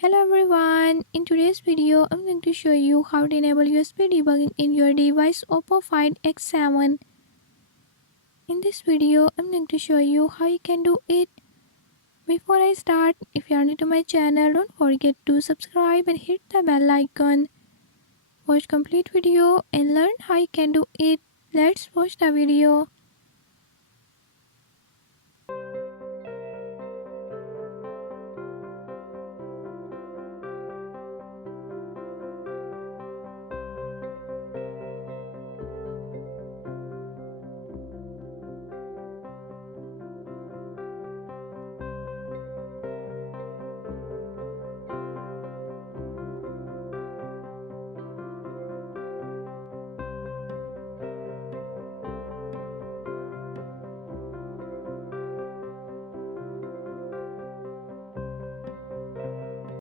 Hello everyone, in today's video I'm going to show you how to enable USB debugging in your device Oppo Find X7. In this video I'm going to show you how you can do it. Before I start, if you are new to my channel, don't forget to subscribe and hit the bell icon. Watch complete video and learn how you can do it. Let's watch the video.